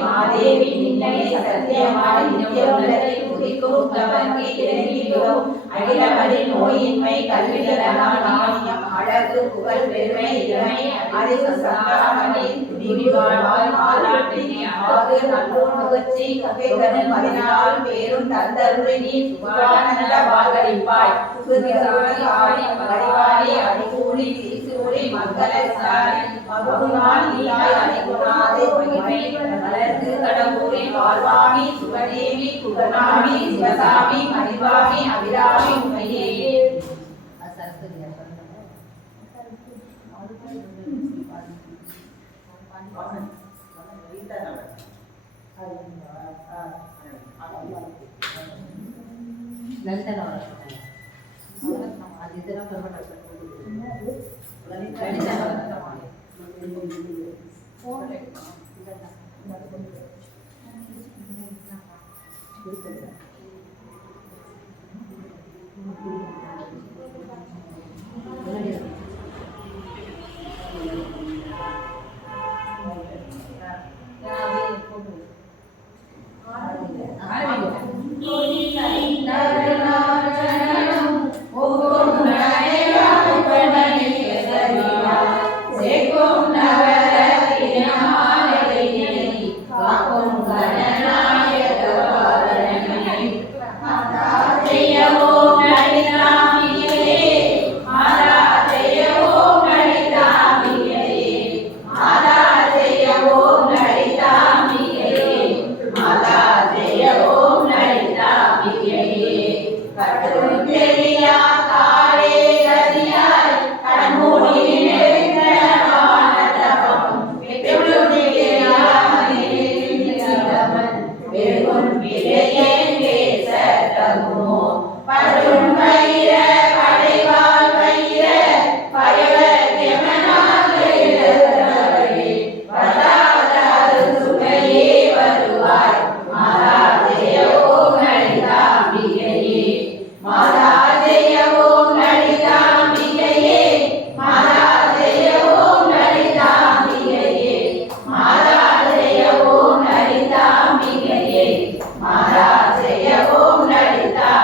மாதேவி நின்னை சத்தியமாய் நித்தியவளரை துதிக்கும் தவக்கி இறங்கிடும் அகிலமதி நோயின்மை கல்வியதனால் நாணியம் அழகு புகழ் பெருமை இளமை அறிவு சந்தாமணி துதிவாழ்வாய் மாலாட்டினி ஆகு நல்லோர் முகச்சி ககைதரும் 14 பேரும் தந்தருளி நீ சுகானந்த வாழ்வளிப்பாய் சுகிசாரி பரிவாரி அடிகூடி தீசூடி மங்கள சாரி மகுநாள் நீயாய் அடிகுணாதே மகிமை வளர்த்து கடவுளே வாழ்வாமி சுகதேவி குகநாமி சிவசாமி மணிவாமி அபிராமி உமையே Mara Jaya Om Lalita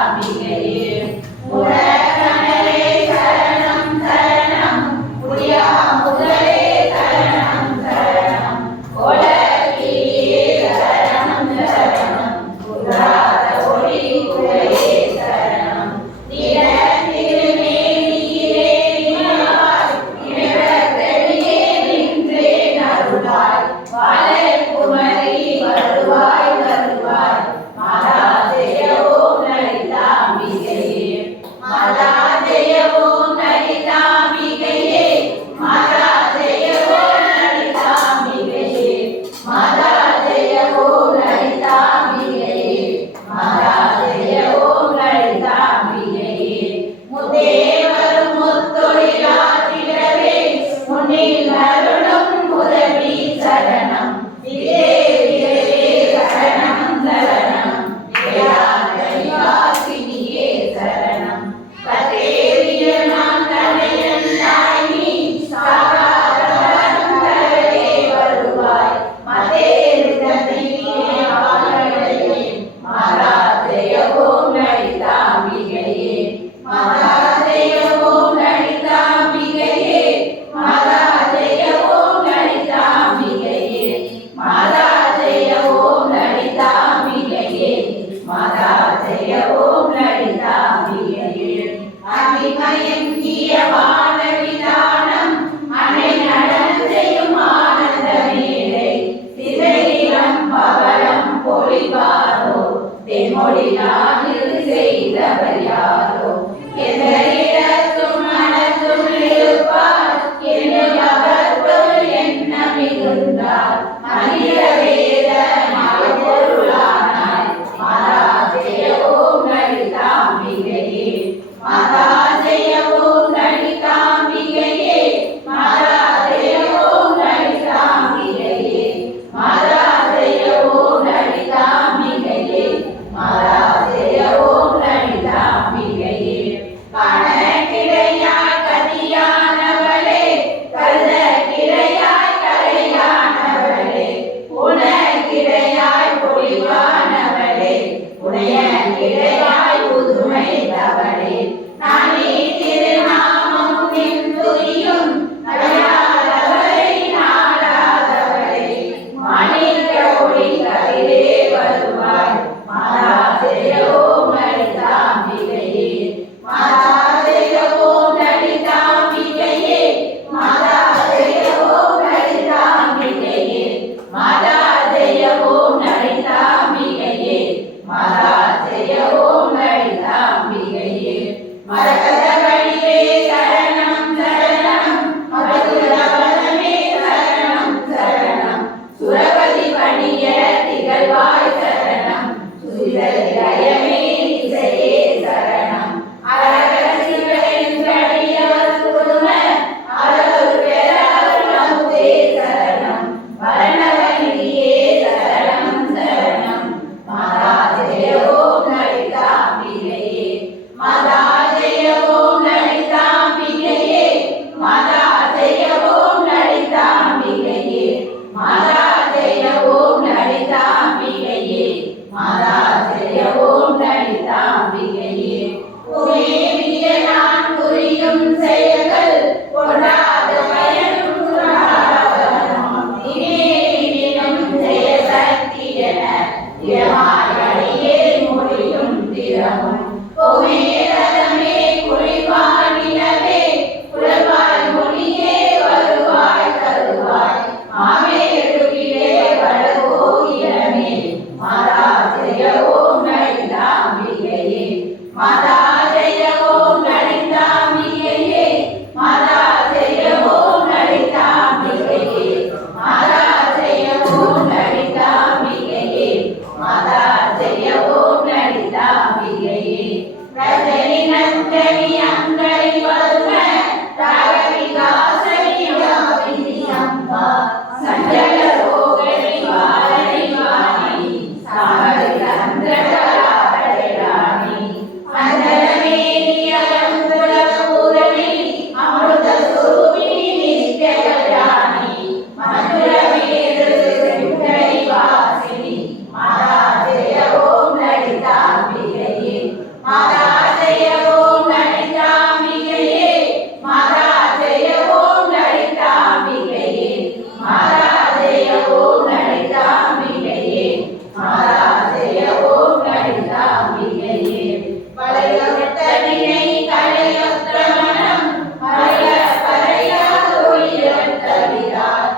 கோமேதமே குளிர்வான் நிலவே குளவாய் மொழியே வருவாய் தருவாய் மாமேருகிலே வளவோகிலமே மாதா ஜெய ஓம் நளிதாம்பிகையே மாதா ஜெய ஓம் நளிதாம்பிகையே மாதா ஜெய ஓம் நளிதாம்பிகையே மாதா ஜெய ஓம் நளிதாம்பிகையே மாதா ஜெய ஓம் நளிதாம்பிகையே ரஜனி நந்தனி அங்கரி வருண ராகவிகாசனி யாவினி அம்பா சஞ்சல ரோகணி வாரணி வாணி சாகரி சந்திரகலாடை ராணி அந்தரமேனி அலங்குல பூரணி அமிர்த சுரூபிணி நித்ய கல்யாணி மதுர மேரு சிந்தரி வாசினி மாதா ஜெய ஓம் லலிதாம்பிகையே மாதா ஜெய ஓம் லலிதாம்பிகையே மாதா ஜெய ஓம் லலிதாம்பிகையே மாதா ஜெய ஓம் லலிதாம்பிகையே மாதா ஜெய ஓம் லலிதாம்பிகையே வளையொத்தடினை களையொத்த மனம் மறைய பறைய ஒளியொத்தவிரார்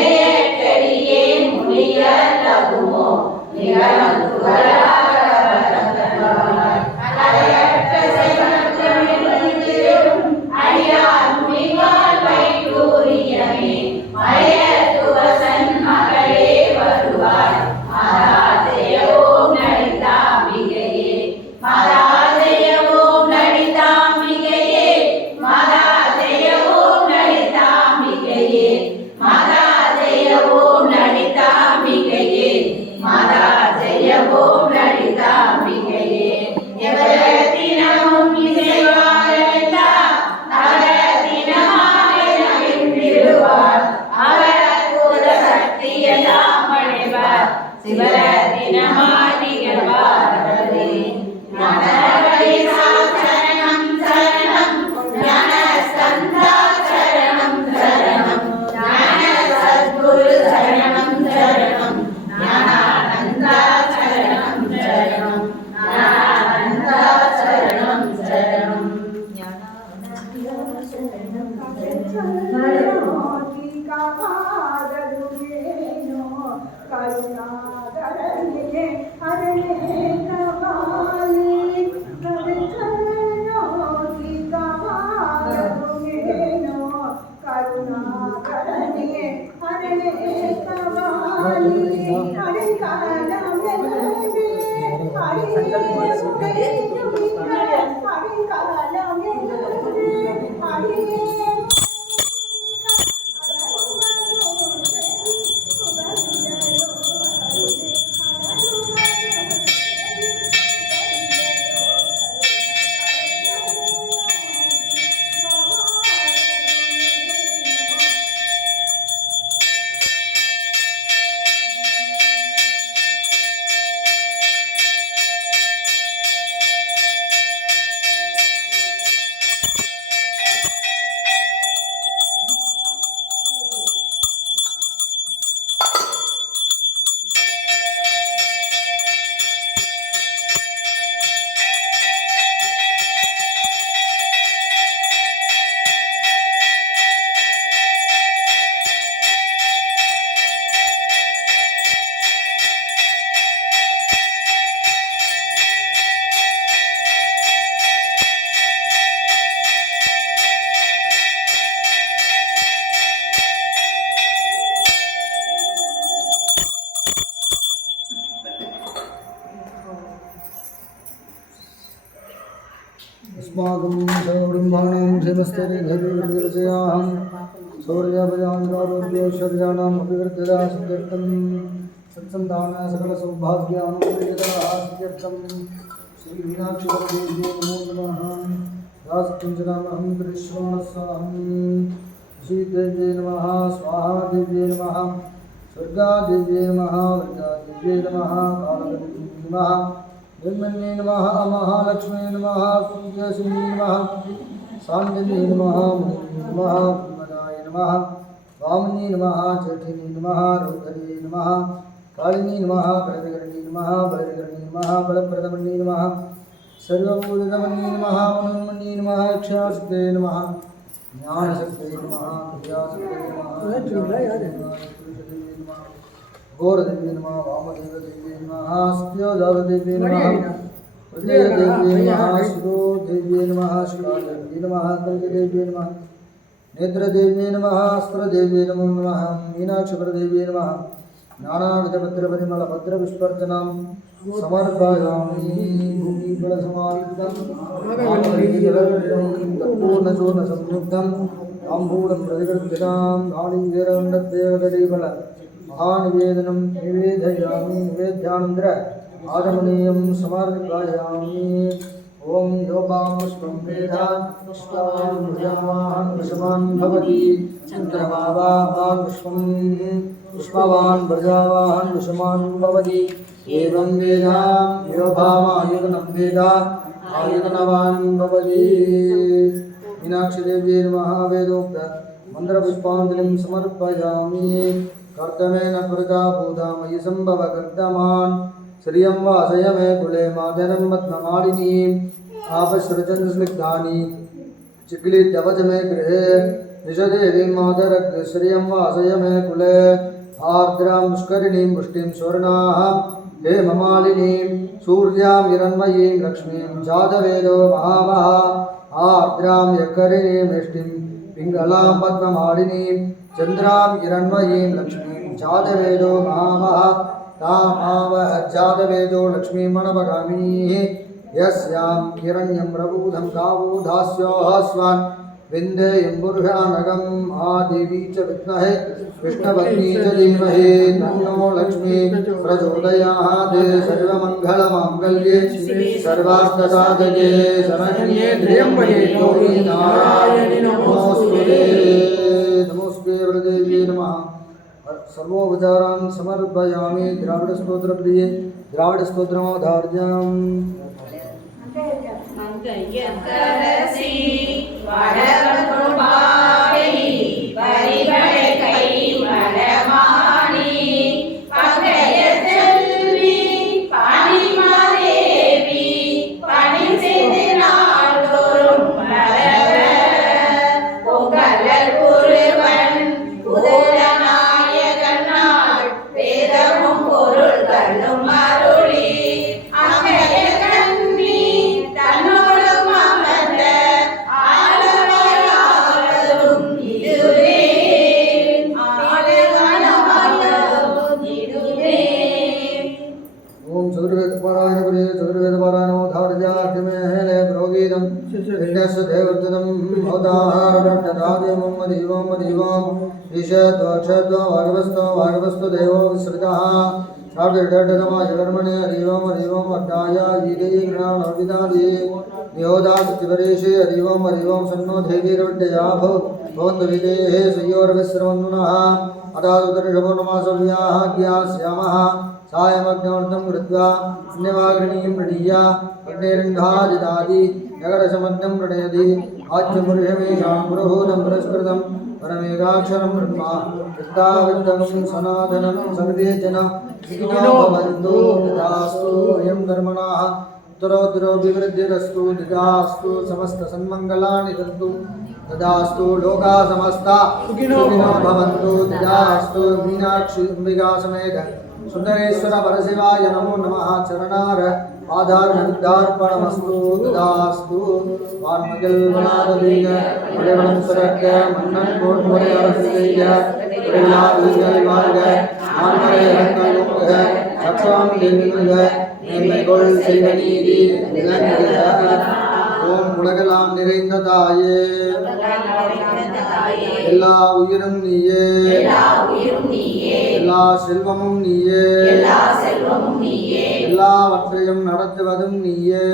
ஏயற்றடியே முனிய லகுமோ நிகழத்துவராக வரந்தவார் அலையற்ற செவனத்திலும் அடியார் முனிவார் வைடூரியமே மலையத்துவசன் மகளே வருவாய் மாதா ஜெய ஓம் லலிதாம்பிகையே மாதா ஜெய ஓம் லலிதாம்பிகையே மாதா ஜெய ஓம் லலிதாம்பிகையே மாதா ஜெய ஓம் லலிதாம்பிகையே மாதா ஜெய ஓம் லலிதாம்பிகையே எவரத்தினமும் இசைவாரெல்லாம் நவரத்தினமாக நவின்றிடுவார் அவர் அற்புத சக்தியெல்லாம் அடைவார் சிவரத்தினமாதிகழ்வாரே ஞானவழிசா சரணம் சரணம் ஞான சந்தா சரணம் சரணம் ஞான சத்குரு சரணம் சரணம் ஞானானந்தா சரணம் சரணம் ஞானானந்தா சரணம் சரணம் கருணாகரணியே ஹரணே கபாலி கருணாகரணியே கருணாகரணியே ஹரணே கபாலி ஹரிகாலமே अस्माकं सर्वब्रह्माणां श्रीमस्तेजयाहं सौर्यभयान्कारोग्यैश्वर्याणाम् अभिवृद्धिदा सिद्ध्यर्थं सत्सन्तान सकलसौभाग्यानुकूल्यतासिद्ध्यर्थं श्रीमीनाक्षिदेव्यै नमो नमः। रासपञ्चनामहं कृष्णस्वाहं श्रीदेव्यै नमः स्वाहा देव्यै नमः स्वर्गादेव्यै नमः वृद्धादेव्यै नमः कालदेव्यै नमः ब्रह्मण्ये नमः महालक्ष्मी नमः सूर्यसिंही नमः सांजन्ये नमः मुनिये नमः ब्रह्मदाय नमः वामने नमः जठिने नमः रौद्रे नमः कालिने नमः कलदकर्णे नमः बलकर्णे नमः बलप्रदमण्ये नमः सर्वभूतमन्ये नमः मनोन्मन्ये नमः इच्छाशक्ते नमः ज्ञानशक्ते नमः क्रियाशक्ते नमः घोरदेवी नमः वामदेवदेवी नमः स्त्योजातदेवी नमः हृदयदेवी नमः शिरोदेवी नमः शिलादेवी नमः कल्कदेवी नमः नेत्रदेवी नमः अस्त्रदेवी नमो नमः मीनाक्षपरदेवी नमः नानाविधभद्रपरिमलभद्रपुष्पर्चनां समर्पयामि भूमिफलसमायुक्तं पूर्णचूर्णसंयुक्तं ताम्बूलं प्रतिगृह्यतां नाळीकेरगण्डदेवदलीफल महानिवेदनं निवेदयामि निवेद्यानन्तर आचमनीयं समर्पयामि ओम योगां पुष्पं वेदा पुष्पवान् भुजवान् वशवान् भवति चन्द्रमावान् पुष्पं पुष्पवान् भुजवान् वशवान् भवति एवं वेदा यो भावायुधनं वेदा आयुधनवान् भवति मीनाक्षी देवी नमः वेदोक्त मन्त्रपुष्पाञ्जलिं समर्पयामि कर्तमेन प्रजा भूतामयि सम्भव कर्तमान् श्रियं वासय मे कुले मादनं पद्ममालिनीम् आपसृजन्स्निग्धानि चिक्लितवच मे गृहे निशदेवीं मादरग् श्रियं वासय मे कुले आर्द्रां पुष्करिणीं पुष्टिं स्वर्णाः हेममालिनीं सूर्यां हिरण्मयीं लक्ष्मीं जातवेदो महामः आर्द्रां यकरिणीं वृष्टिं पिङ्गलां पद्ममालिनीं चन्द्रां हिरण्मयीं लक्ष्मीं जातवेदो महामः तामावह जातवेदो लक्ष्मीमणपगामिनीः यस्यां हिरण्यं प्रबूधं गावो दास्योः स्वान् विन्देयम्बुर्भ्यानगम् आदेवी च विद्महे विष्णुपत्नी च धीमहि तन्नो लक्ष्मी प्रचोदयात् सर्वमङ्गलमाङ्गल्ये सर्वार्थसाधके शरण्ये त्र्यम्बके गौरी नारायणि नमोऽस्तुते नमोऽस्ते वरदेव्यै नमः सर्वोपचारान् समर्पयामि द्राविडस्तोत्रप्रिये द्राविडस्तोत्रमाधार्यम् மங்கையரசி வடவருபாவை பரிவளை கை வடமானி பங்கைய செல்வி பனிமாதேவி பணி செய்து நாள்தோறும் பரவ பொங்கலல் ஒருவன் உதரநாயகன் நாள் வேதமும் பொருள்களும் அருளி அங்கைய கண்ணி தன்னோடும் அமர்ந்த ஆளவராவதும் இதுவே ஆளவராவதும் இதுவே ओम चतुर्वेदपारायण प्रिय चतुर्वेदपारायणो धार्याग्निमेहले प्रोगीतं विघ्नस्य देवर्तनं भवताहारभट्टरादेवं मदिवं ईशद्वाक्षद्वा भागवस्तो देवो विसृतः सागरडडगमा जगर्मणे हरिवं अड्डाय ईदे गृणानोदितादि नियोदादिपरेशे हरिवं सन्नो देवीरवड्डया भवन्तु विदेः संयोरविश्रवन्नुनः अदादुदर्शभो नमासव्याः ज्ञास्यामः सायमग्नवर्तं कृत्वा अन्यवाग्रणीं प्रणीय अग्निरण्डादिदादि नगरसमग्नं प्रणयति आच्यमुर्हमेषां पुरोहूतं पुरस्कृतं परमेकाक्षरं ब्रह्मा विद्याविद्गं सनातनं सर्वे जना सुखिनो भवन्तु तथास्तु अयं कर्मणः उत्तरोत्तरोऽभिवृद्धिरस्तु तथास्तु समस्तसन्मङ्गलानि सन्तु तदास्तु लोका समस्ता सुखिनो भवन्तु तदास्तु मीनाक्षी अंबिका समेत सुंदरेश्वर परशिवाय नमो नमः चरणार आधारविद्यार्पणमस्तु तदास्तु वान्मगल्वनादवीय वरेवणं सरक्क मन्नन् कोट्मुरे अरसिय वरेवनादवीय वार्ग आन्मरे रत्नयुक्तः सत्सवां देवीय नेम्मेगोल सेवनीதி ஓம் உலகெல்லாம் நிறைந்த தாயே எல்லா உயிரும் நீயே எல்லா செல்வமும் நீயே எல்லாவற்றையும் நடத்துவதும் நீயே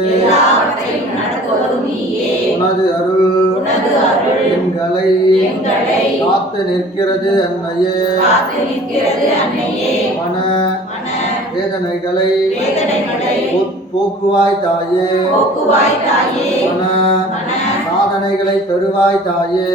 உனது அருள் எங்களை காத்து நிற்கிறது அன்னையே மன வேதனைகளை போக்குவாய் தாயே மன சாதனைகளை தருவாய் தாயே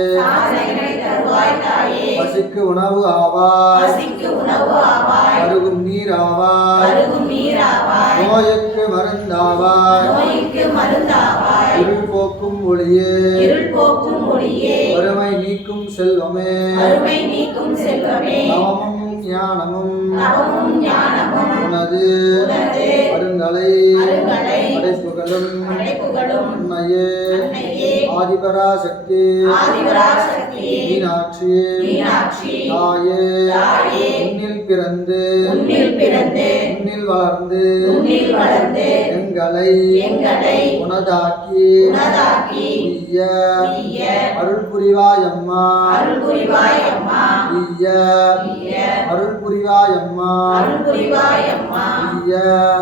தருவாய் தாயே பசிக்கு உணவு ஆவாய் பசிக்கு உணவு ஆவாய் பருகும் நீர் ஆவாய் பருகும் நீராவாய் நோய்க்கு மருந்தாவாய் நோய்க்கு மருந்தாவாய் இருள் போக்கும் ஒளியே இருள் போக்கும் ஒளியே வறுமை நீக்கும் செல்வமே வறுமை நீக்கும் செல்வமே நவமும் ஞானமும் நவமும் ஞானமும் உனது உனது அருங்கலை அருங்கலை படைப்புகளும் படைப்புகளும் அன்னையே அன்னையே ஆதிபராசக்தி ஆதிபராசக்தி மீனாட்சி மீனாட்சி தாயே தாயே உன்னில் பிறந்து உன்னில் பிறந்து உன்னில் வளர்ந்து உன்னில் வளர்ந்து எங்களை எங்களை உனதாக்கி உனதாக்கி உய்ய உய்ய அருள் புரிவாய் அம்மா அருள் புரிவாய் அம்மா உய்ய உய்ய அருள் புரிவாய் அம்மா அருள் புரிவாய் அம்மா உய்ய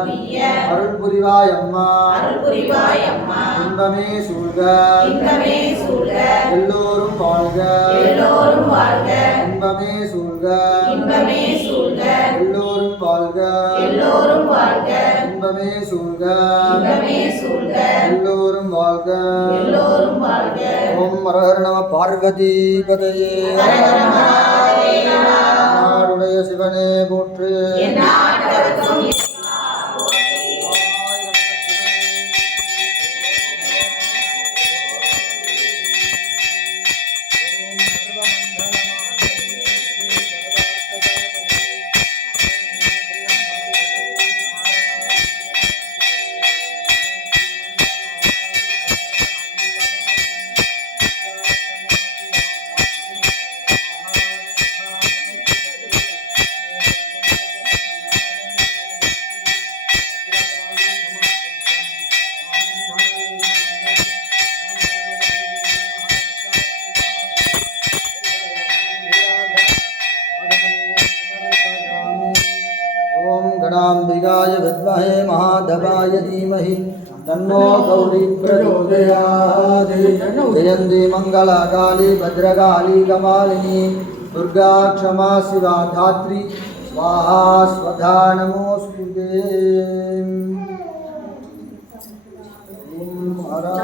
உய்ய அருள் புரிவாய் அம்மா அருள் புரிவாய் அம்மா இன்பமே சூழ்க இன்பமே சூழ்க எல்லோரும் வாழ்க எல்லோரும் வாழ்க இன்பமே சூழ்க இன்பமே சூழ்க எல்லோரும் வாழ்க எல்லோரும் வாழ்க இன்பமே சூழ்க இன்பமே சூழ்க எல்லோரும் வாழ்க எல்லோரும் வாழ்க ஓம் ஹரஹர நம பார்வதி பதையே ஹர ஹர மகாதேவா நாடுடைய சிவனே போற்று எந்நாட்டவர்க்கும் गणाम्बिकाय विद्महे महादेवाय धीमहि तन्नो गौरी प्रचोदयात् जयन्ती मङ्गलाकाली भद्रकाली कमालिनी दुर्गा क्षमा शिवा धात्री स्वाहा स्वधा नमोऽस्तुते ओम हरा